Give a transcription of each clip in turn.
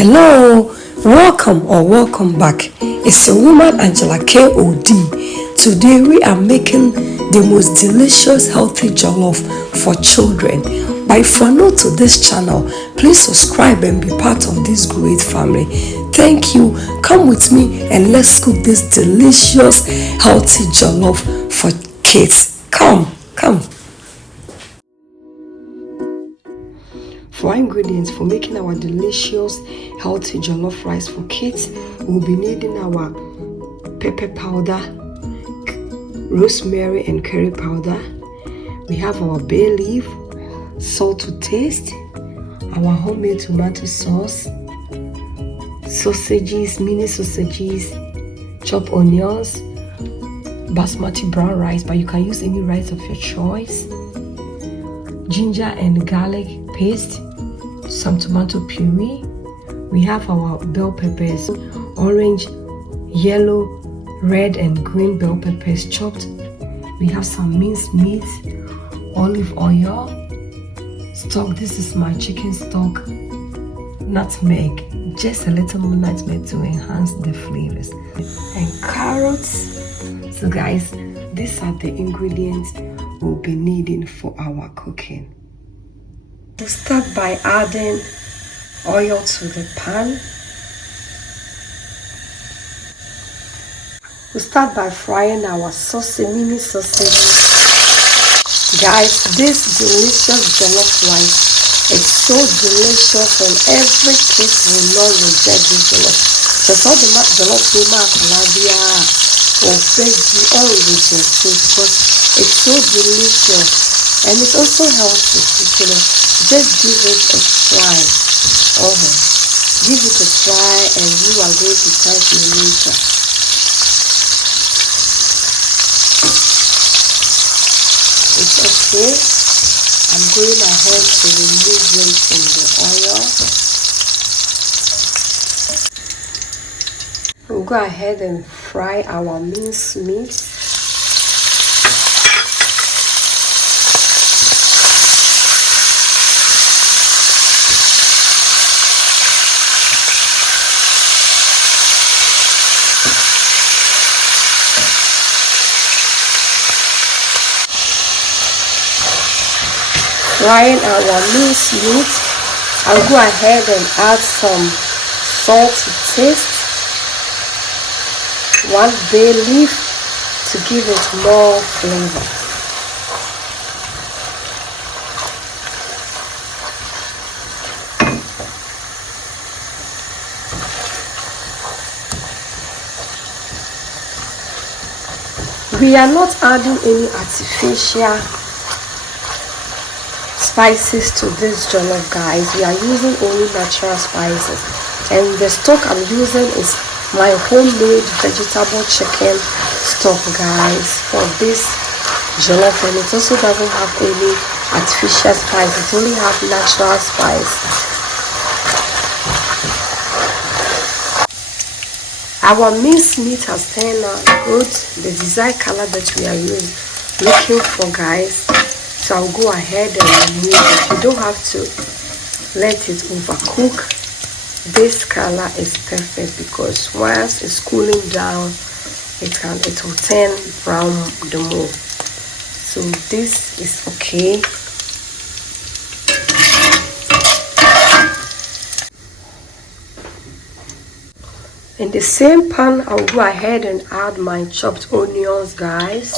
Hello, welcome back. It's your woman Angela KOD. Today we are making the most delicious healthy jollof for children. But if you're new to this channel, please subscribe and be part of this great family. Thank you. Come with me and let's cook this delicious healthy jollof for kids. Come. For our ingredients for making our delicious healthy jollof rice for kids, we'll be needing our pepper powder, rosemary and curry powder. We have our bay leaf, salt to taste, our homemade tomato sauce, sausages, mini sausages, chopped onions, basmati brown rice, but you can use any rice of your choice, ginger and garlic paste, some tomato puree. We have our bell peppers, orange, yellow, red and green bell peppers chopped. We have some minced meat, olive oil, stock. This is my chicken stock, nutmeg, just a little more nutmeg to enhance the flavors, and carrots. So guys, these are the ingredients we'll be needing for our cooking. We'll start by adding oil to the pan. We'll start by frying our mini sausages. Guys, this delicious jollof rice is so delicious and every kid will not reject this jollof. Just all the jollof or veggie all with your food because it's so delicious and it's also healthy. Just give it a try. Give it a try and you are going to thank me later. It's okay. I'm going ahead to remove them from the oil. We'll go ahead and fry our minced meat. Frying our minced meat, I'll go ahead and add some salt to taste, 1 bay leaf to give it more flavor. We are not adding any artificial spices to this jollof, guys. We are using only natural spices, and the stock I'm using is my homemade vegetable chicken stock, guys, for this jollof, and it also doesn't have any artificial spice. It only have natural spice. Our minced meat has turned out good, the desired color that we are looking for, guys. So I'll go ahead and remove it. You don't have to let it overcook. This color is perfect because once it's cooling down, it will turn brown the more. So this is okay. In the same pan, I'll go ahead and add my chopped onions, guys.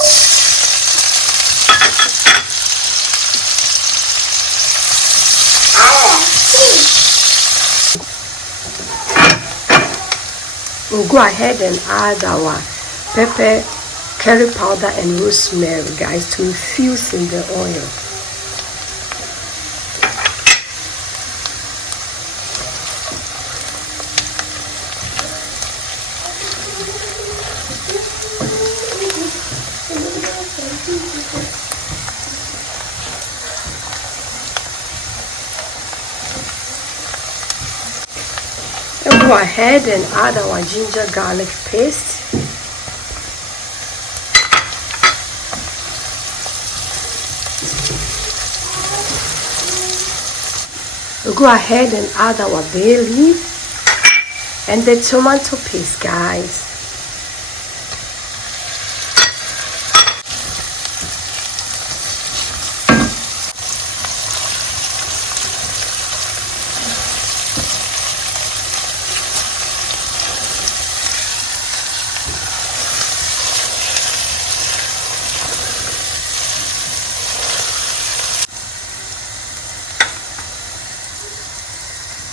We'll go ahead and add our pepper, curry powder and rosemary, guys, to infuse in the oil. Go ahead and add our ginger garlic paste. We'll go ahead and add our bay leaf. and the tomato paste, guys.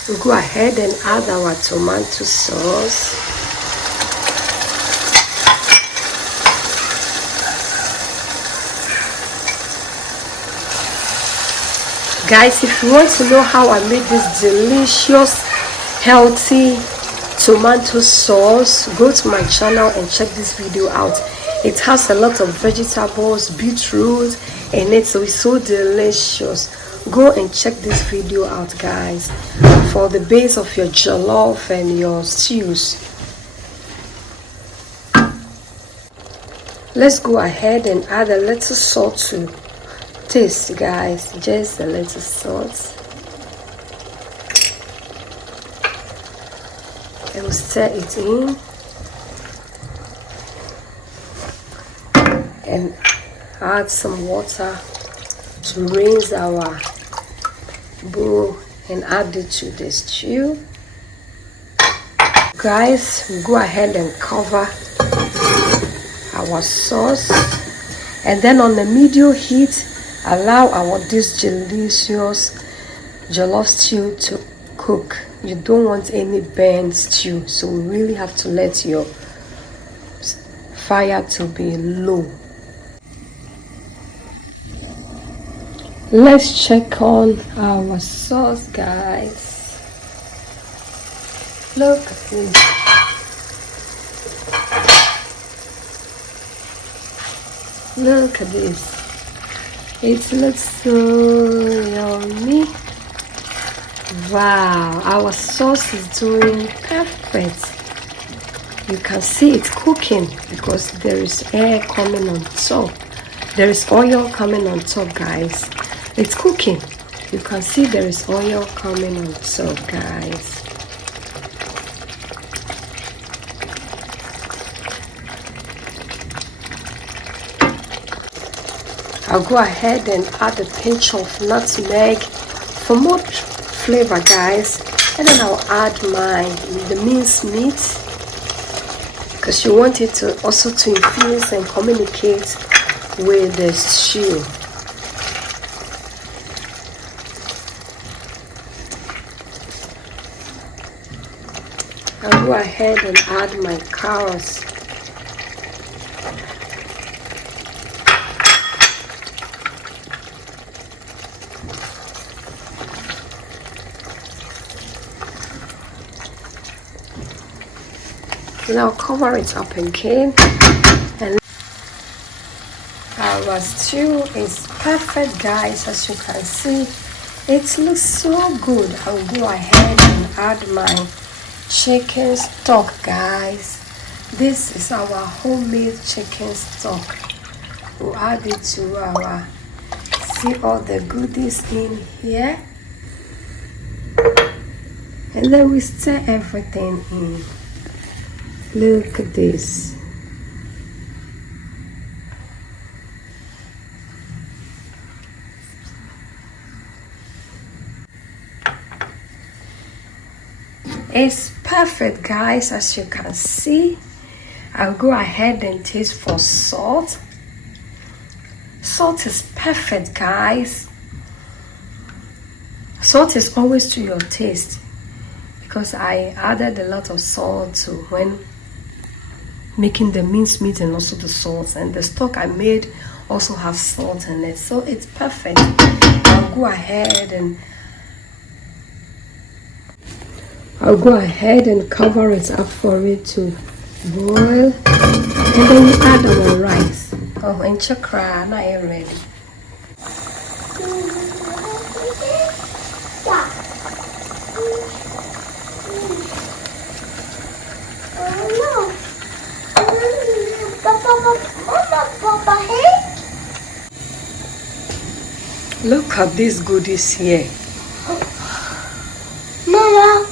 We'll go ahead and add our tomato sauce. Guys, if you want to know how I made this delicious, healthy tomato sauce, go to my channel and check this video out. It has a lot of vegetables, beetroot in it, so it's so delicious. Go and check this video out, guys, for the base of your jollof and your stews. Let's go ahead and add a little salt to taste, guys. Just a little salt. And we'll stir it in. And add some water to rinse our bowl and add it to the stew. Guys, we go ahead and cover our sauce, and then on the medium heat allow our this delicious jollof stew to cook. You don't want any burnt stew, so we really have to let your fire to be low. Let's check on our sauce, guys. Look at this. Look at this. It looks so yummy. Wow, our sauce is doing perfect. You can see it's cooking because there is air coming on top. There is oil coming on top, guys. It's cooking. You can see there is oil coming on top, guys. I'll go ahead and add a pinch of nutmeg for more flavor, guys. And then I'll add the minced meat, because you want it to also to infuse and communicate with the stew. I'll go ahead and add my carrots. Now cover it up again, and our stew is perfect, guys. As you can see, it looks so good. I'll go ahead and add my chicken stock, guys. This is our homemade chicken stock. We'll add it to our, see all the goodies in here, and then we stir everything in. Look at this. It's perfect, guys. As you can see, I'll go ahead and taste for salt. Salt is perfect, guys. Salt is always to your taste, because I added a lot of salt to when making the minced meat and also the salt, and the stock I made also has salt in it, so it's perfect. I'll go ahead and cover it up for it to boil, and then we add our rice. Oh, and chakra, now you're ready. Look at these goodies here. Mama.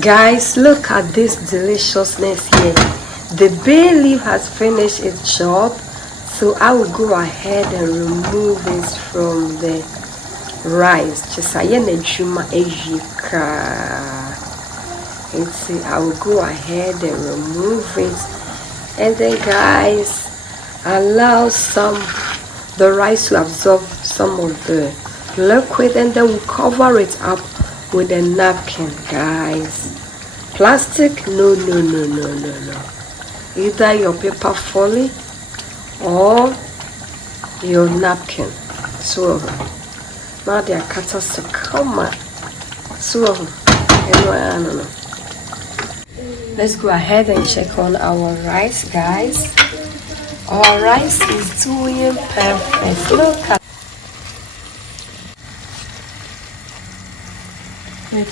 Guys, look at this deliciousness here. The bay leaf has finished its job, so I will go ahead and remove it from the rice. I will go ahead and remove it, and then guys, allow the rice to absorb some of the liquid, and then we'll cover it up with a napkin, guys. Plastic, no. Either your paper folly or your napkin. So now they are cut us to come. So no. Let's go ahead and check on our rice, guys. Our rice is doing perfect. Look at it.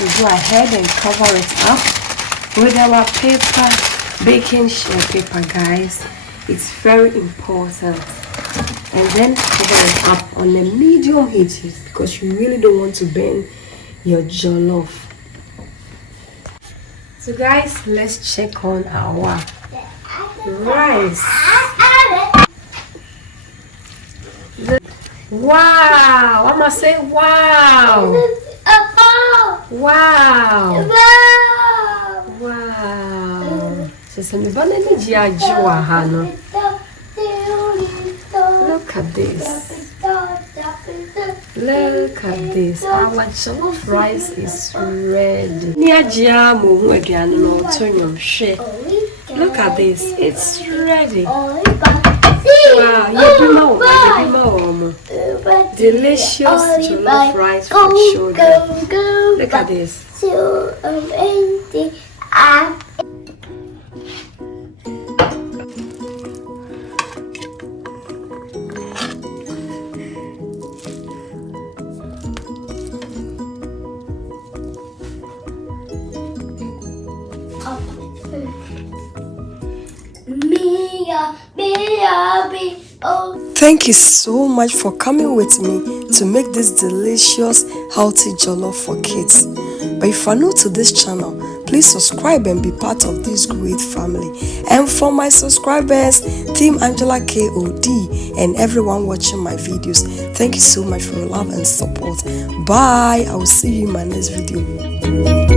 We go ahead and cover it up with our baking sheet paper, guys. It's very important. And then cover it up on a medium heat because you really don't want to burn your jollof. So guys, let's check on our rice. Wow, I must say wow. Wow. Look at this. Look at this. Our jollof rice is ready. Look at this. It's ready. Wow, delicious jollof rice for children. Look at this. Thank you so much for coming with me to make this delicious, healthy jollof for kids. But if you're new to this channel, please subscribe and be part of this great family. And for my subscribers, Team Angela KOD, and everyone watching my videos, thank you so much for your love and support. Bye. I will see you in my next video.